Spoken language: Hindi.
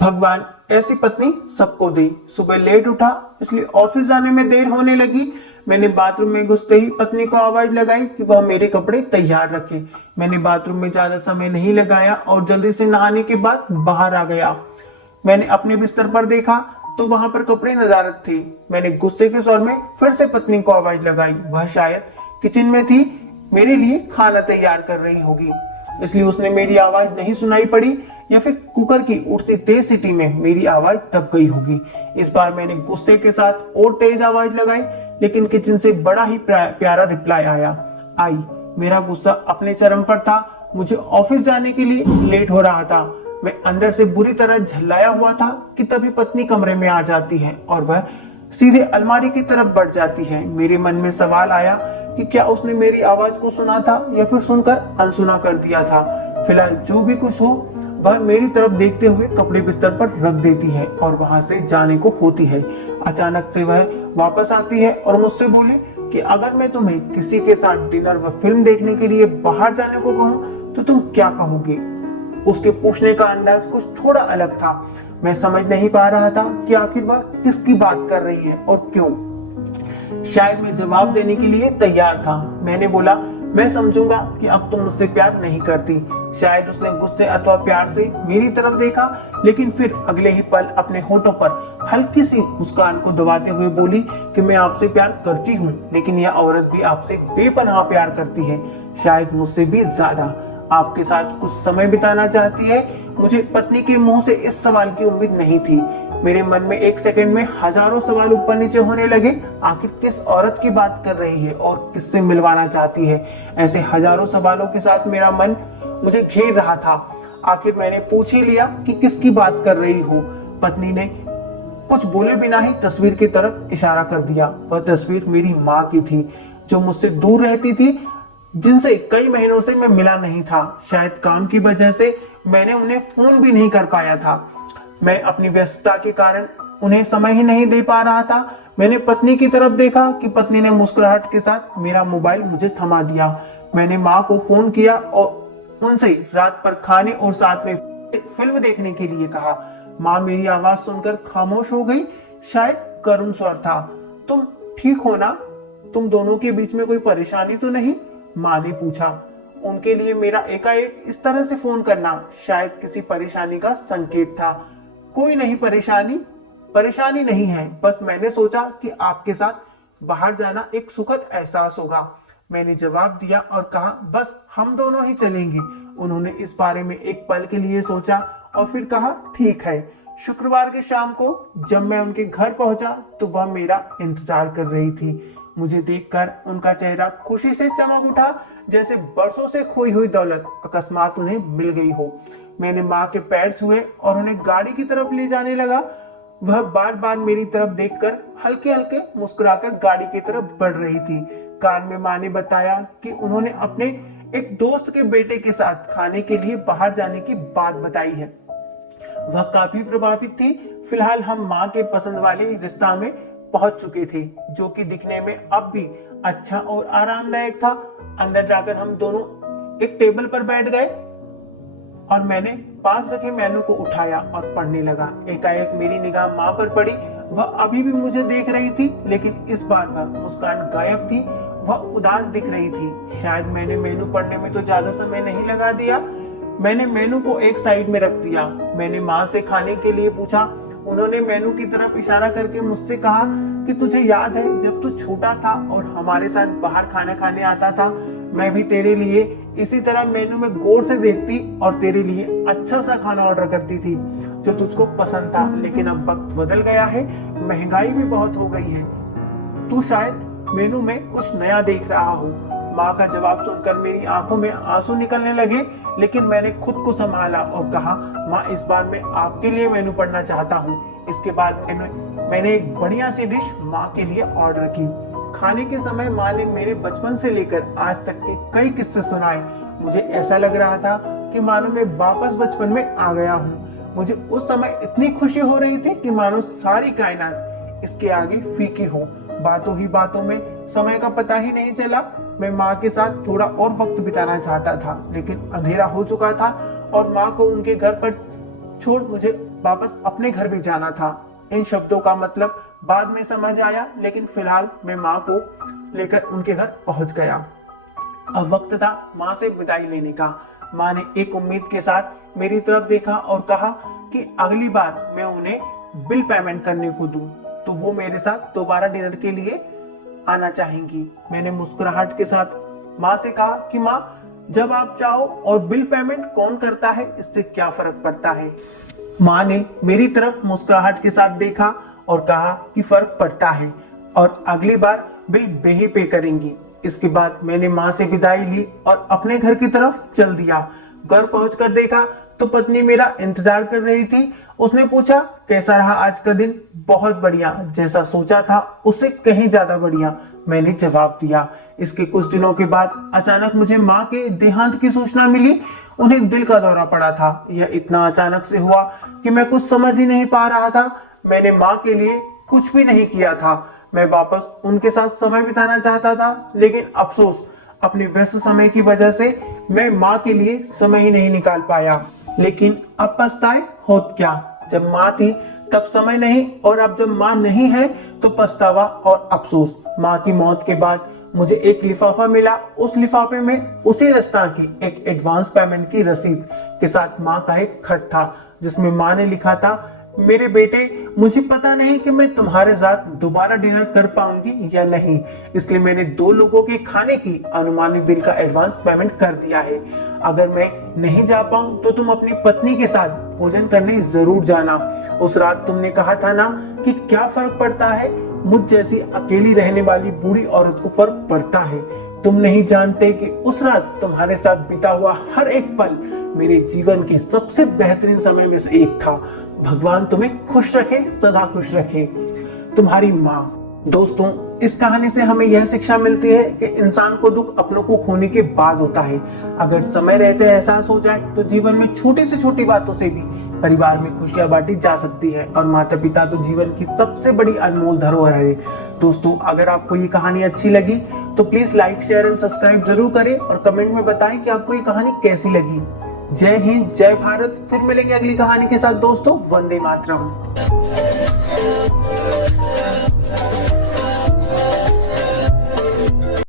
भगवान ऐसी पत्नी सबको दे। सुबह लेट उठा इसलिए ऑफिस जाने में देर होने लगी। मैंने बाथरूम में घुसते ही पत्नी को आवाज लगाई कि वह मेरे कपड़े तैयार रखे। मैंने बाथरूम में ज्यादा समय नहीं लगाया और जल्दी से नहाने के बाद बाहर आ गया। मैंने अपने बिस्तर पर देखा तो वहां पर कपड़े नदारद थे। मैंने गुस्से के स्वर में फिर से पत्नी को आवाज लगाई। वह शायद किचन में थी, मेरे लिए खाना तैयार कर रही होगी, इसलिए उसने मेरी आवाज नहीं सुनाई पड़ी, या फिर कुकर की उड़ती तेज सीटी में मेरी आवाज दब गई होगी। इस बार मैंने गुस्से के साथ और तेज आवाज लगाई, लेकिन किचन से बड़ा ही प्यारा रिप्लाई आई। मेरा गुस्सा अपने चरम पर था। मुझे ऑफिस जाने के लिए लेट हो रहा था। मैं अंदर से बुरी तरह झल्लाया हुआ था कि तभी पत्नी कमरे में आ जाती है और वह सीधे अलमारी की तरफ बढ़ जाती है। मेरे मन में सवाल आया कि क्या उसने मेरी आवाज को सुना था या फिर सुनकर अनसुना कर दिया था। फिलहाल जो भी कुछ हो, वह मेरी तरफ देखते हुए कपड़े बिस्तर पर रख देती है और वहां से जाने को होती है। अचानक से वह वापस आती है और मुझसे बोली कि अगर मैं तुम्हें किसी के साथ डिनर व फिल्म देखने के लिए बाहर जाने को कहूँ तो तुम क्या कहोगे। उसके पूछने का अंदाज कुछ थोड़ा अलग था। मैं समझ नहीं पा रहा था कि आखिर वह किसकी बात कर रही है और क्यों। शायद मैं जवाब देने के लिए तैयार था। मैंने बोला, मैं समझूंगा कि अब तुम मुझसे प्यार नहीं करती। शायद उसने गुस्से अथवा प्यार से मेरी तरफ देखा, लेकिन फिर अगले ही पल अपने होठों पर हल्की सी मुस्कान को दबाते हुए बोली कि मैं आपसे प्यार करती हूँ, लेकिन यह औरत भी आपसे बेपनाह प्यार करती है, शायद मुझसे भी ज्यादा। आपके साथ कुछ समय बिताना चाहती है। मुझे पत्नी के मुंह से इस सवाल की उम्मीद नहीं थी। मेरे मन में एक सेकंड में हजारों सवाल ऊपर नीचे होने लगे। आखिर किस औरत की बात कर रही है और किससे मिलवाना चाहती है। ऐसे हजारों सवालों के साथ मेरा मन मुझे घेर रहा था। आखिर मैंने पूछ ही लिया कि किसकी बात कर रही हो। पत्नी ने कुछ बोले बिना ही तस्वीर की तरफ इशारा कर दिया। वह तस्वीर मेरी माँ की थी, जो मुझसे दूर रहती थी, जिनसे कई महीनों से मैं मिला नहीं था। शायद काम की वजह से मैंने उन्हें फोन भी नहीं कर पाया था। मैं अपनी व्यस्तता के कारण उन्हें समय ही नहीं दे पा रहा था। मैंने पत्नी की तरफ देखा कि पत्नी ने मुस्कुराहट के साथ मेरा मोबाइल मुझे थमा दिया। मैंने माँ को फोन किया और उनसे रात पर खाने और साथ में फिल्म देखने के लिए कहा। माँ मेरी आवाज सुनकर खामोश हो गई। शायद करुण स्वर था। तुम ठीक हो ना? तुम दोनों के बीच में कोई परेशानी तो नहीं? माँ ने पूछा। उनके लिए मेरा एकाएक इस तरह से फोन करना शायद किसी परेशानी का संकेत था। कोई नहीं, परेशानी नहीं है, बस मैंने सोचा कि आपके साथ बाहर जाना एक सुखद एहसास होगा। मैंने जवाब दिया और कहा, बस हम दोनों ही चलेंगे। उन्होंने इस बारे में एक पल के लिए सोचा और फिर कहा, ठीक है। शुक्रवार के शाम को जब मैं उनके घर पहुंचा तो वह मेरा इंतजार कर रही थी। मुझे देखकर उनका चेहरा खुशी से चमक उठा, जैसे बरसों से खोई हुई दौलत अकस्मात उन्हें मिल गई हो। मैंने माँ के पैर छुए और उन्हें गाड़ी की तरफ ले जाने लगा। वह बार बार मेरी तरफ देखकर हल्के हल्के मुस्कुराकर गाड़ी की तरफ बढ़ रही थी। कान में माँ ने बताया कि उन्होंने अपने एक दोस्त के बेटे के साथ खाने के लिए बाहर जाने की बात बताई है। वह काफी प्रभावित थी। फिलहाल हम माँ के पसंद वाले रिश्ता में पहुंच चुके थे, जो कि दिखने में अब भी अच्छा और आरामदायक था। अंदर जाकर हम दोनों एक टेबल पर बैठ गए और मैंने पास रखे मेनू को उठाया और पढ़ने लगा। एकाएक मेरी निगाह माँ पर पड़ी। वह अभी भी मुझे देख रही थी, लेकिन इस बार वह मुस्कान गायब थी। वह उदास दिख रही थी। शायद मैंने मेनू पढ़ने में तो ज्यादा समय नहीं लगा दिया। मैंने मेनू को एक साइड में रख दिया। मैंने माँ से खाने के लिए पूछा। उन्होंने मेनू की तरफ इशारा करके मुझसे कहा कि तुझे याद है जब तू छोटा था और हमारे साथ बाहर खाना खाने आता था, मैं भी तेरे लिए इसी तरह मेनू में गौर से देखती और तेरे लिए अच्छा सा खाना ऑर्डर करती थी जो तुझको पसंद था। लेकिन अब वक्त बदल गया है, महंगाई भी बहुत हो गई है। तू शायद मेनू में कुछ नया देख रहा हो। माँ का जवाब सुनकर मेरी आंखों में आंसू निकलने लगे, लेकिन मैंने खुद को संभाला और कहा, माँ इस बार मैं आपके लिए मेनू पढ़ना चाहता हूँ। इसके बाद मैंने एक बढ़िया सी डिश माँ के लिए ऑर्डर की। खाने के समय माँ ने मेरे बचपन से लेकर आज तक के कई किस्से सुनाए। मुझे ऐसा लग रहा था कि मानो मैं वापस बचपन में आ गया हूँ। मुझे उस समय इतनी खुशी हो रही थी कि मानो सारी कायनात इसके आगे फीकी हो। बातों ही बातों में समय का पता ही नहीं चला। मैं माँ के साथ थोड़ा और वक्त बिताना चाहता था, लेकिन अंधेरा हो चुका था और माँ को उनके घर पर छोड़ मुझे वापस अपने घर भी जाना था। इन शब्दों का मतलब बाद में समझ आया, लेकिन फिलहाल मैं माँ को लेकर उनके घर पहुंच गया। अब वक्त था माँ से विदाई लेने का। माँ ने एक उम्मीद के साथ मेरी तरफ देखा और कहा कि अगली बार मैं उन्हें बिल पेमेंट करने को दूं तो वो मेरे साथ दोबारा डिनर के लिए आना चाहेंगी। मैंने मुस्कुराहट के साथ माँ से कहा कि माँ, जब आप चाहो, और बिल पेमेंट कौन करता है इससे क्या फर्क पड़ता है। माँ ने मेरी तरफ मुस्कुराहट के साथ देखा और कहा कि फर्क पड़ता है और अगली बार बिल वे ही पे करेंगी। इसके बाद मैंने माँ से विदाई ली और अपने घर की तरफ चल दिया। घर पहुंचकर देखा तो पत्नी मेरा इंतजार कर रही थी। उसने पूछा, कैसा रहा आज का दिन? बहुत बढ़िया, जैसा सोचा था उससे कहीं ज्यादा बढ़िया, मैंने जवाब दिया। इसके कुछ दिनों के बाद अचानक मुझे माँ के देहांत की सूचना मिली। उन्हें दिल का दौरा पड़ा था। यह इतना अचानक से हुआ कि मैं कुछ समझ ही नहीं पा रहा था। मैंने माँ के लिए कुछ भी नहीं किया था। मैं वापस उनके साथ समय बिताना चाहता था, लेकिन अफसोस अपने व्यस्त समय की वजह से मैं माँ के लिए समय ही नहीं निकाल पाया। लेकिन अब पछताए होत क्या, जब माँ थी तब समय नहीं, और अब जब माँ नहीं है तो पछतावा और अफसोस। माँ की मौत के बाद मुझे एक लिफाफा मिला। उस लिफाफे में उसी रिश्ता की एक एडवांस पेमेंट की रसीद के साथ माँ का एक खत था, जिसमें माँ ने लिखा था, मेरे बेटे, मुझे पता नहीं कि मैं तुम्हारे साथ दोबारा डिनर कर पाऊंगी या नहीं, इसलिए मैंने 2 लोगों के खाने की अनुमानित बिल का एडवांस पेमेंट कर दिया है। अगर मैं नहीं जा पाऊं तो तुम अपनी पत्नी के साथ भोजन करने जरूर जाना। उस रात तुमने कहा था ना कि क्या फर्क पड़ता है, मुझ जैसी अकेली रहने वाली बूढ़ी औरत को फर्क पड़ता है। तुम नहीं जानते कि उस रात तुम्हारे साथ बीता हुआ हर एक पल मेरे जीवन के सबसे बेहतरीन समय में से एक था। भगवान तुम्हें खुश रखे, सदा खुश रखे। तुम्हारी माँ। दोस्तों, इस कहानी से हमें यह शिक्षा मिलती है कि इंसान को दुख अपनों को खोने के बाद होता है। अगर समय रहते एहसास हो जाए तो जीवन में छोटी से छोटी बातों से भी परिवार में खुशियां बांटी जा सकती है, और माता पिता तो जीवन की सबसे बड़ी अनमोल धरोहर है। दोस्तों, अगर आपको ये कहानी अच्छी लगी तो please like, share and subscribe जरूर करें और कमेंट में बताएं कि आपको ये कहानी कैसी लगी। जय हिंद, जय भारत। फिर मिलेंगे अगली कहानी के साथ दोस्तों। वंदे मातरम।